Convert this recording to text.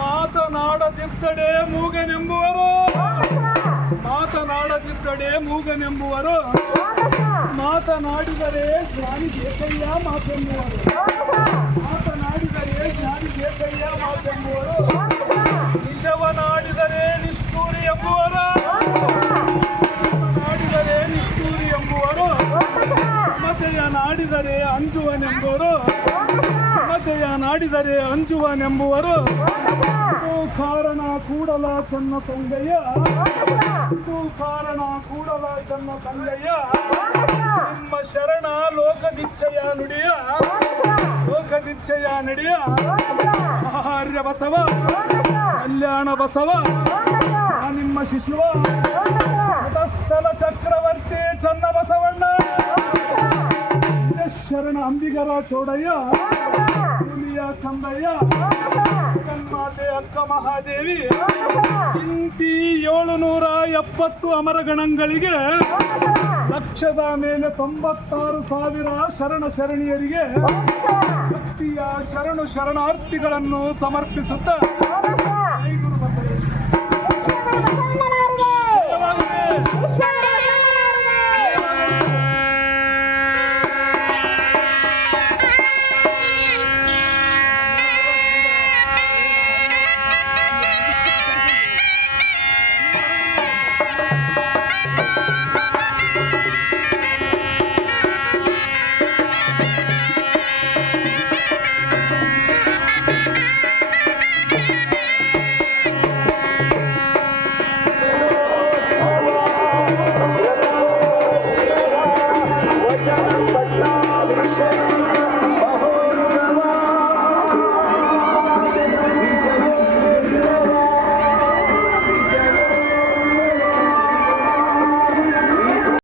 ಮಾತನಾಡದಿದ್ದಡೆ ಮೂಗನೆಂಬುವರು, ಮಾತನಾಡದಿದ್ದಡೆ ಮೂಗನೆಂಬುವರು, ಮಾತನಾಡಿದರೆ ಜ್ಞಾನಿ ಬೇಕಯ್ಯ ಮಾತೆಂಬುವರು, ಮಾತನಾಡಿದರೆ ಜ್ಞಾನಿ ಬೇಕಯ್ಯ ಮಾತೆಂಬುವರು, ನಿಜವನಾಡಿದರೆ ನಿಷ್ಠೂರಿ ಎಂಬುವರು, ನಾಡಿದರೆ ನಿಷ್ಠೂರಿ ಎಂಬುವರು, ಮಮತೆಯ ನಾಡಿದರೆ ಅಂಜುವನೆಂಬುವರು, ಮಮತೆಯ ನಾಡಿದರೆ ಅಂಜುವನೆಂಬುವರು, ಕಾರಣ ಕೂಡಲ ಚನ್ನ ಸಂಗಯ್ಯ, ಕಾರಣ ಕೂಡಲ ಚನ್ನ ಸಂಗಯ್ಯ, ನಿಮ್ಮ ಶರಣ ಲೋಕದಿಚ್ಛೆಯ ನುಡಿಯ, ಲೋಕದಿಚ್ಛೆಯ ನುಡಿಯ, ಆಹಾರ್ಯ ಬಸವ ಕಲ್ಯಾಣ ಬಸವ ನಿಮ್ಮ ಶಿಶುವ ಸ್ಥಳ ಚಕ್ರವರ್ತಿ ಚನ್ನ ಬಸವಣ್ಣ ಶರಣ ಅಂಬಿಗರ ಚೋಡಯ್ಯ ಹುಲಿಯ ಚಂದಯ್ಯ ಜಗನ್ಮಾತೆ ಅಕ್ಕ ಮಹಾದೇವಿ ಇಂತಿ 770 ಅಮರಗಣಗಳಿಗೆ ಲಕ್ಷದ ಮೇಲೆ 96,000 ಶರಣ ಶರಣಿಯರಿಗೆ ಭಕ್ತಿಯ ಶರಣಾರ್ಥಿಗಳನ್ನು ಸಮರ್ಪಿಸುತ್ತಾ